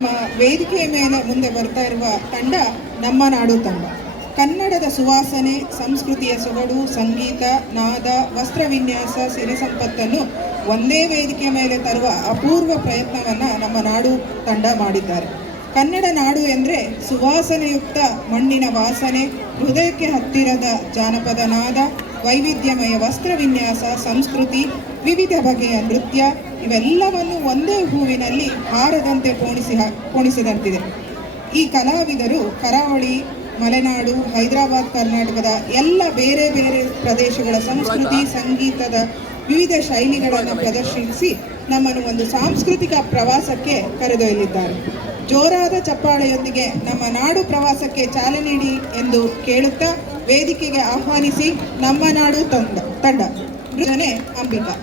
ವೇದಿಕೆಯ ಮೇಲೆ ಮುಂದೆ ಬರ್ತಾ ಇರುವ ತಂಡ ನಮ್ಮ ನಾಡು ತಂಡ. ಕನ್ನಡದ ಸುವಾಸನೆ, ಸಂಸ್ಕೃತಿಯ ಸೊಗಡು, ಸಂಗೀತ, ನಾದ, ವಸ್ತ್ರ ವಿನ್ಯಾಸ, ಸಿರಿ ಸಂಪತ್ತನ್ನು ಒಂದೇ ವೇದಿಕೆಯ ಮೇಲೆ ತರುವ ಅಪೂರ್ವ ಪ್ರಯತ್ನವನ್ನು ನಮ್ಮ ನಾಡು ತಂಡ ಮಾಡಿದ್ದಾರೆ. ಕನ್ನಡ ನಾಡು ಎಂದರೆ ಸುವಾಸನೆಯುಕ್ತ ಮಣ್ಣಿನ ವಾಸನೆ, ಹೃದಯಕ್ಕೆ ಹತ್ತಿರದ ಜಾನಪದ ನಾದ, ವೈವಿಧ್ಯಮಯ ವಸ್ತ್ರ ವಿನ್ಯಾಸ, ಸಂಸ್ಕೃತಿ, ವಿವಿಧ ಬಗೆಯ ನೃತ್ಯ ಇವೆಲ್ಲವನ್ನು ಒಂದೇ ಹೂವಿನಲ್ಲಿ ಹಾರದಂತೆ ಪೋಣಿಸಿದಂತಿದೆ. ಈ ಕಲಾವಿದರು ಕರಾವಳಿ, ಮಲೆನಾಡು, ಹೈದರಾಬಾದ್, ಕರ್ನಾಟಕದ ಎಲ್ಲ ಬೇರೆ ಬೇರೆ ಪ್ರದೇಶಗಳ ಸಂಸ್ಕೃತಿ, ಸಂಗೀತದ ವಿವಿಧ ಶೈಲಿಗಳನ್ನು ಪ್ರದರ್ಶಿಸಿ ನಮ್ಮನ್ನು ಒಂದು ಸಾಂಸ್ಕೃತಿಕ ಪ್ರವಾಸಕ್ಕೆ ಕರೆದೊಯ್ಯಲಿದ್ದಾರೆ. ಜೋರಾದ ಚಪ್ಪಾಳೆಯೊಂದಿಗೆ ನಮ್ಮ ನಾಡು ಪ್ರವಾಸಕ್ಕೆ ಚಾಲನೆ ನೀಡಿ ಎಂದು ಕೇಳುತ್ತಾ ವೇದಿಕೆಗೆ ಆಹ್ವಾನಿಸಿ ನಮ್ಮ ನಾಡು ತಂಡ ಮೃಜನೆ ಅಂಬಿಕಾ.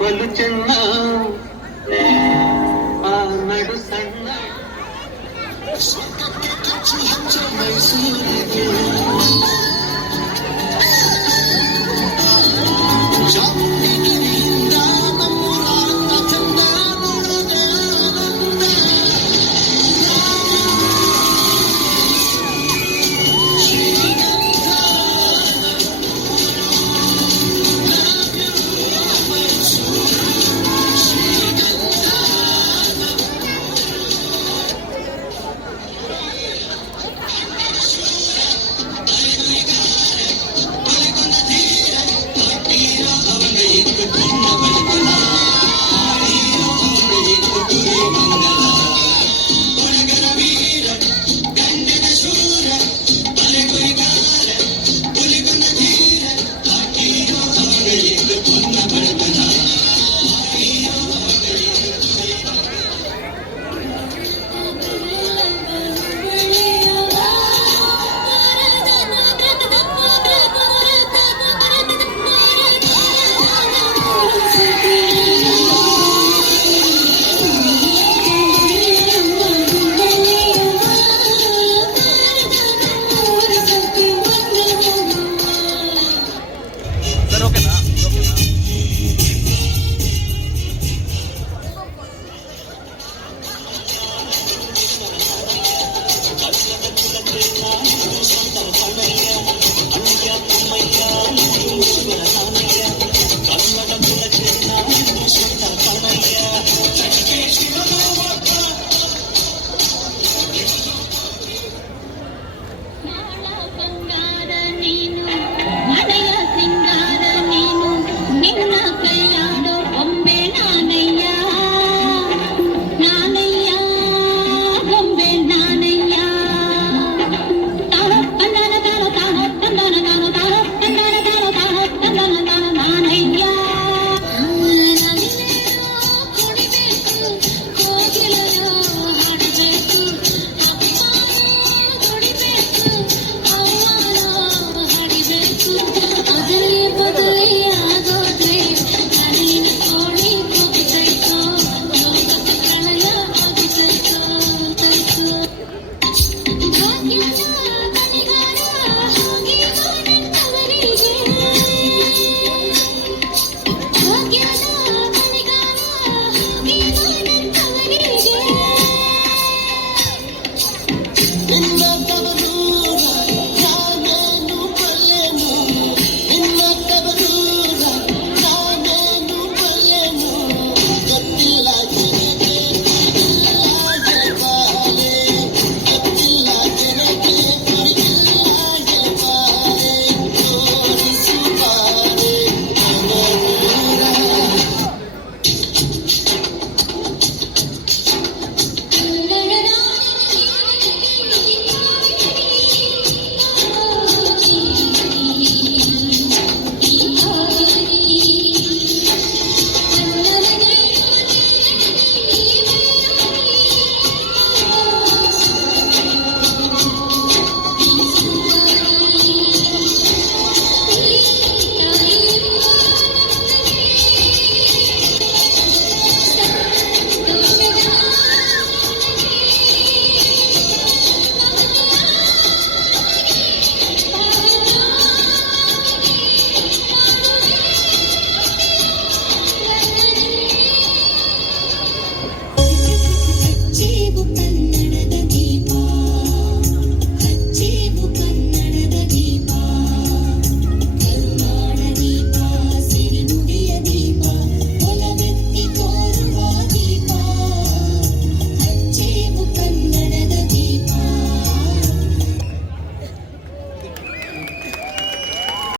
ಬಲು ಚೆನ್ನ ಆ ನಡು ಸಣ್ಣ ಮೈಸೂರಿಗೆ